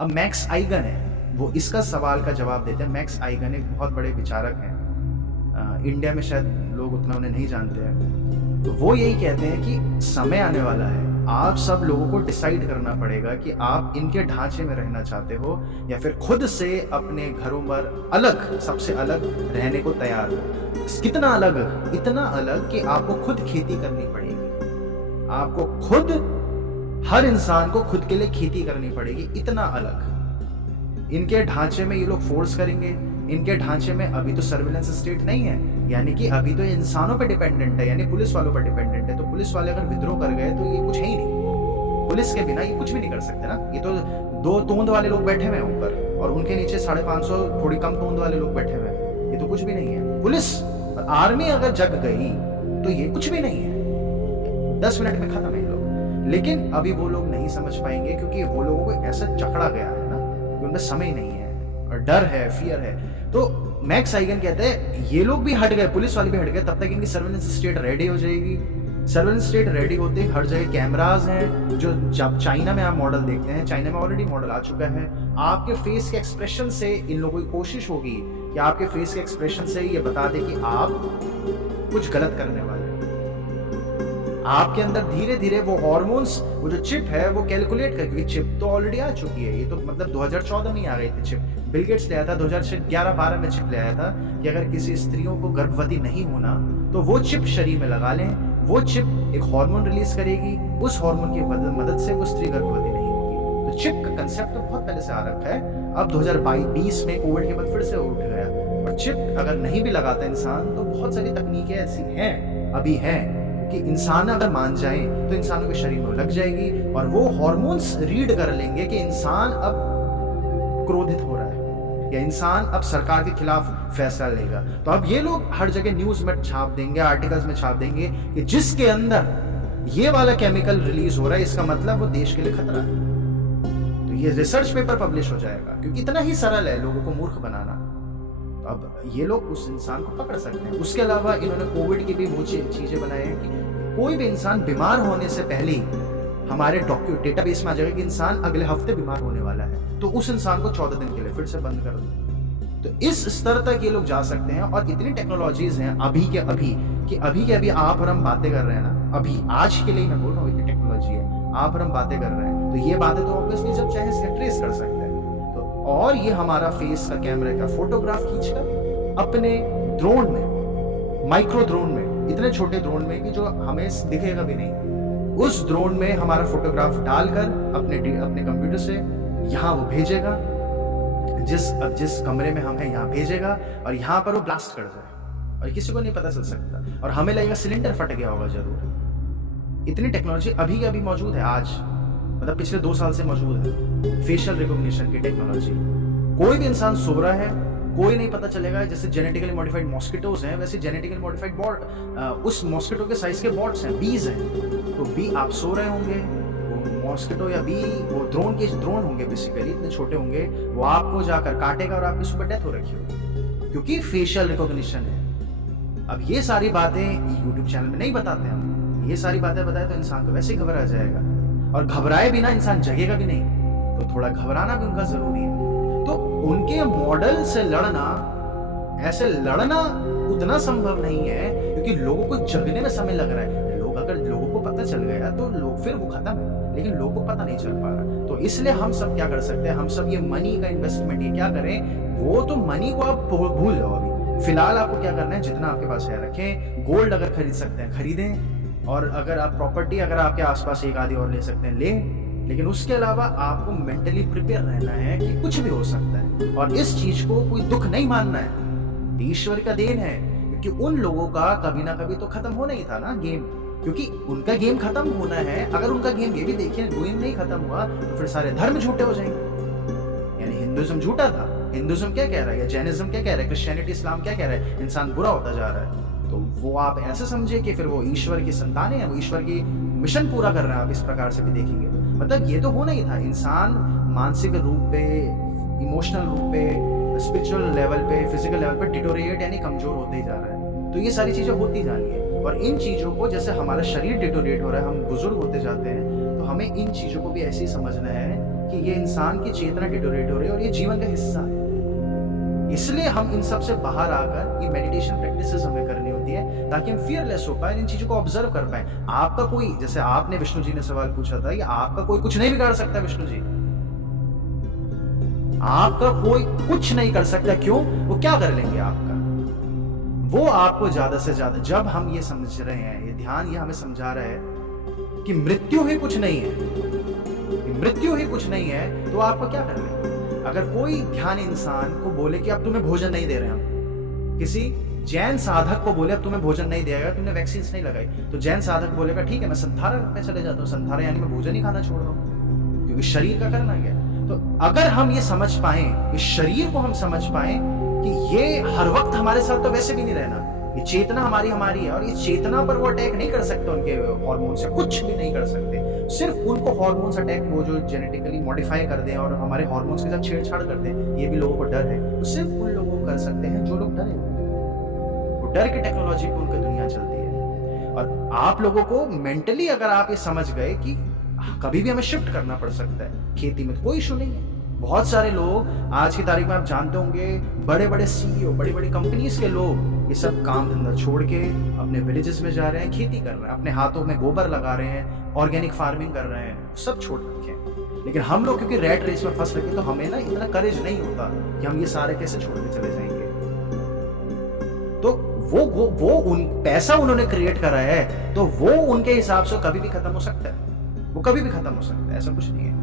अब max eigen है, वो इसका सवाल का जवाब देते हैं। मैक्स आइगन एक बहुत बड़े विचारक हैं, इंडिया में शायद लोग उतना उन्हें नहीं जानते हैं। तो वो यही कहते हैं कि समय आने वाला है, आप सब लोगों को डिसाइड करना पड़ेगा कि आप इनके ढांचे में रहना चाहते हो या फिर खुद से अपने घरों पर अलग, सबसे अलग रहने को तैयार हो। कितना अलग? इतना अलग कि आपको खुद खेती करनी पड़ेगी, आपको खुद, हर इंसान को खुद के लिए खेती करनी पड़ेगी, इतना अलग। इनके ढांचे में ये लोग फोर्स करेंगे। इनके ढांचे में अभी तो सर्विलेंस स्टेट नहीं है, यानी कि अभी तो इंसानों पे डिपेंडेंट है, यानी पुलिस वालों पर डिपेंडेंट है। तो पुलिस वाले अगर विद्रोह कर गए तो ये कुछ है ही नहीं, पुलिस के बिना ये कुछ भी नहीं कर सकते ना। ये तो 2 तोंद वाले लोग बैठे हुए हैं ऊपर और उनके नीचे 550 थोड़ी कम तोंद वाले लोग बैठे हुए हैं, ये तो कुछ भी नहीं है। पुलिस आर्मी अगर जग गई तो ये कुछ भी नहीं है, 10 मिनट में खत्म है ये लोग। लेकिन अभी वो लोग नहीं समझ पाएंगे क्योंकि वो लोगों को ऐसा जकड़ा गया है ना कि उनमें समय नहीं है और डर है, फियर है। तो मैक्स आइगन कहते हैं ये लोग भी हट गए, पुलिस वाले भी हट गए, तब तक इनकी सर्विलेंस स्टेट रेडी हो जाएगी। सर्विलेंस स्टेट रेडी होते हर जगह कैमराज हैं, जो जब चाइना में आप मॉडल देखते हैं, चाइना में ऑलरेडी मॉडल आ चुका है। आपके फेस के एक्सप्रेशन से इन लोगों की कोशिश होगी कि आपके फेस के एक्सप्रेशन से ये बता दे कि आप कुछ गलत करने वाले हैं। आपके अंदर धीरे धीरे वो हॉर्मोन्स, वो जो चिप है वो कैलकुलेट कर, क्योंकि चिप तो ऑलरेडी आ चुकी है। ये तो मतलब 2014 में ही आ गई थी चिप, बिल गेट्स ले आया था 2011-12 में चिप ले आया था कि अगर किसी स्त्रियों को गर्भवती नहीं होना तो वो चिप शरीर में लगा लें। वो चिप एक हार्मोन रिलीज करेगी, उस हार्मोन की मदद से वो स्त्री गर्भवती नहीं होगी। तो चिप का कंसेप्ट तो बहुत पहले से आ रखा है, अब 2020 में कोविड के बाद फिर से उठ गया। और चिप अगर नहीं भी लगाता इंसान तो बहुत सारी तकनीकें ऐसी हैं, अभी हैं, कि इंसान अगर मान जाए तो इंसानों के शरीर में लग जाएगी और वो हार्मोन्स रीड कर लेंगे कि इंसान अब क्रोधित हो रहा है या इंसान अब सरकार के खिलाफ फैसला लेगा। तो अब ये लोग हर जगह न्यूज में छाप देंगे, आर्टिकल्स में छाप देंगे कि जिसके अंदर ये वाला केमिकल रिलीज हो रहा है इसका मतलब वो देश के लिए खतरा है। तो ये रिसर्च पेपर पब्लिश हो जाएगा, क्योंकि इतना ही सरल है लोगों को मूर्ख बनाना। तो अब ये लोग उस इंसान को पकड़ सकते हैं। उसके अलावा इन्होंने कोविड की भी वो चीजें बनाई हैं कि कोई भी इंसान बीमार होने से पहले हमारे डेटाबेस में आ जाएगा कि इंसान अगले हफ्ते बीमार होने वाला है, तो उस इंसान को 14 दिन के लिए फिर से बंद कर दो। तो इस स्तर तक ये लोग जा सकते हैं। और इतनी टेक्नोलॉजीज हैं अभी के अभी आप और हम बातें कर रहे हैं ना, अभी आज के लिए मैं बोल रहा हूँ, इतनी टेक्नोलॉजी है, आप और हम बातें कर रहे हैं, तो ये बातें तो ऑब्वियसली जब चाहे इसके ट्रेस कर सकते हैं। तो और ये हमारा फेस का कैमरे का फोटोग्राफ खींचकर अपने ड्रोन में, माइक्रो ड्रोन में, इतने छोटे ड्रोन में कि जो हमें दिखेगा भी नहीं, उस ड्रोन में हमारा फोटोग्राफ डालकर अपने कंप्यूटर से यहाँ वो भेजेगा, जिस कमरे में हम हैं यहाँ भेजेगा और यहाँ पर वो ब्लास्ट कर जाए और किसी को नहीं पता चल सकता और हमें लगेगा सिलेंडर फट गया होगा जरूर। इतनी टेक्नोलॉजी अभी के अभी मौजूद है, आज मतलब पिछले 2 साल से मौजूद है। फेशियल रिकॉग्निशन की टेक्नोलॉजी, कोई भी इंसान सो रहा है कोई नहीं पता चलेगा। जैसे जेनेटिकली मॉडिफाइड मॉस्किटोज हैं, वैसे जेनेटिकली मॉडिफाइड उस मॉस्किटो के साइज के बॉट्स हैं, बीज हैं। तो बी आप सो रहे होंगे, वो मॉस्किटो या बी वो ड्रोन होंगे, बेसिकली इतने छोटे होंगे, वो आपको जाकर काटेगा और आपकी सुबह डेथ हो रखी होगी, क्योंकि फेशियल रिकॉग्निशन है। अब ये सारी बातें यूट्यूब चैनल में नहीं बताते हम, ये सारी बातें बताए तो इंसान तो वैसे ही घबरा जाएगा और घबराए बिना इंसान जगेगा भी नहीं, तो थोड़ा घबराना भी उनका जरूरी है। तो उनके मॉडल से लड़ना, ऐसे लड़ना उतना संभव नहीं है, क्योंकि लोगों को जगने में समय लग रहा है। अगर लोगों को पता चल गया तो लोग फिर वो खत्म है, लेकिन लोगों को पता नहीं चल पा रहा। तो इसलिए हम सब क्या कर सकते हैं, हम सब ये मनी का इन्वेस्टमेंट ये क्या करें, वो तो मनी को आप भूल जाओ। अभी फिलहाल आपको क्या करना है, जितना आपके पास है रखें। गोल्ड अगर खरीद सकते हैं खरीदें, और अगर आप प्रॉपर्टी अगर आपके आसपास एक आधी और ले सकते हैं लें। लेकिन उसके अलावा आपको मेंटली प्रिपेयर रहना है कि कुछ भी हो सकता है, और इस चीज को कोई दुख नहीं मानना है, ईश्वर का देन है। क्योंकि उन लोगों का कभी ना कभी तो खत्म होना ही था ना गेम, क्योंकि उनका गेम खत्म होना है। अगर उनका गेम ये भी देखिए गेम नहीं खत्म हुआ तो फिर सारे धर्म झूठे हो जाएंगे। यानी हिंदुइज्म झूठा था, हिंदुइज्म क्या कह रहा है, जैनिज्म क्या कह रहा है, क्रिश्चियनिटी इस्लाम क्या कह रहा है, इंसान बुरा होता जा रहा है। तो वो आप ऐसे समझे कि फिर वो ईश्वर की संतानें हैं, वो ईश्वर की मिशन पूरा कर रहे हैं। आप इस प्रकार से भी देखेंगे मतलब ये तो होना ही था। इंसान मानसिक रूप पे, इमोशनल रूप पे, स्पिरिचुअल लेवल पे, फिजिकल लेवल पे डिटोरिएट यानी कमजोर होते ही जा रहा है। तो ये सारी चीजें होती जानी है, और इन चीजों को जैसे हमारा शरीर डिटोरिएट हो रहा है, हम बुजुर्ग होते जाते हैं, तो हमें इन चीजों को भी ऐसे ही समझना है कि ये इंसान की चेतना डिटोरेट हो रही है और ये जीवन का हिस्सा है। इसलिए हम इन सब से बाहर आकर ये मेडिटेशन प्रैक्टिसेस हमें करनी होती है ताकि हम फियरलेस हो पाए, इन चीजों को ऑब्जर्व कर पाए। आपका कोई, जैसे आपने विष्णु जी ने सवाल पूछा था, कि आपका कोई कुछ नहीं बिगाड़ सकता। विष्णु जी, आपका कोई कुछ नहीं कर सकता। क्यों? वो क्या कर लेंगे आपका? वो आपको ज्यादा से ज्यादा, जब हम ये समझ रहे हैं, ये ध्यान ये हमें समझा रहा है कि मृत्यु ही कुछ नहीं है, मृत्यु ही कुछ नहीं है, तो आपको क्या कर लेंगे? अगर कोई ध्यान इंसान को बोले कि अब तुम्हें भोजन नहीं दे रहे हम, किसी जैन साधक को बोले अब तुम्हें भोजन नहीं देगा, तुमने वैक्सीन नहीं लगाई, तो जैन साधक बोलेगा ठीक है मैं संथारा पे चले जाता हूँ। संथारा यानी मैं भोजन ही खाना छोड़ रहा हूँ, क्योंकि शरीर का करना क्या। तो अगर हम ये समझ पाए, इस शरीर को हम समझ पाए कि ये हर वक्त हमारे साथ तो वैसे भी नहीं रहना, ये चेतना हमारी है, और ये चेतना पर वो अटैक नहीं कर सकते, उनके हार्मोन से कुछ भी नहीं कर सकते। सिर्फ उनको हार्मोन्स अटैक, वो जो जेनेटिकली मॉडिफाई कर दें और हमारे हार्मोन्स के साथ छेड़छाड़ कर दें, ये भी लोगों को डर है। तो सिर्फ उन लोगों को कर सकते हैं जो लोग डरे, वो डर की टेक्नोलॉजी पे उनकी दुनिया चलती है। और आप लोगों को मेंटली अगर आप ये समझ गए कि कभी भी हमें शिफ्ट करना पड़ सकता है, खेती में तो कोई इशू नहीं है। बहुत सारे लोग आज की तारीख में आप जानते होंगे, बड़े बड़े सीईओ, बड़ी बड़ी कंपनीज के लोग ये सब काम धंधा छोड़ के अपने विलेजेस में जा रहे हैं, खेती कर रहे हैं, अपने हाथों में गोबर लगा रहे हैं, ऑर्गेनिक फार्मिंग कर रहे हैं, सब छोड़ रखे हैं। लेकिन हम लोग क्योंकि रैट रेस में फंस रखे, तो हमें ना इतना करेज नहीं होता कि हम ये सारे कैसे छोड़ के चले जाएंगे। तो वो उन पैसा उन्होंने क्रिएट करा है, तो वो उनके हिसाब से कभी भी खत्म हो सकता है, वो कभी भी खत्म हो सकता है, ऐसा कुछ नहीं है।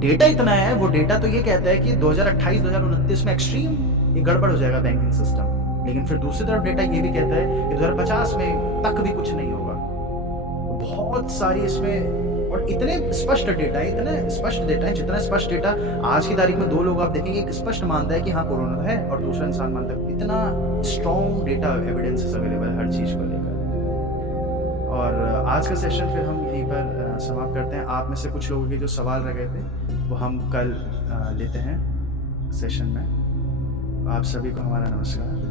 डेटा इतना है, वो डेटा तो ये कहता है कि 2028-2029 में एक्सट्रीम ये गड़बड़ हो जाएगा बैंकिंग सिस्टम। लेकिन फिर दूसरी तरफ डेटा ये भी कहता है कि 2050 में तक भी कुछ नहीं होगा। बहुत सारी इसमें, और इतने स्पष्ट डेटा है, इतने स्पष्ट डेटा है, जितना स्पष्ट डेटा आज की तारीख में दो लोग आप देखेंगे, एक स्पष्ट मानता है कि हाँ कोरोना है और दूसरा इंसान मानता है। इतना स्ट्रॉन्ग डेटा एविडेंसेस अवेलेबल है हर चीज को लेकर। और आज का सेशन फिर हम यहीं पर समाप्त करते हैं। आप में से कुछ लोगों के जो सवाल रह गए थे वो हम कल लेते हैं सेशन में। आप सभी को हमारा नमस्कार।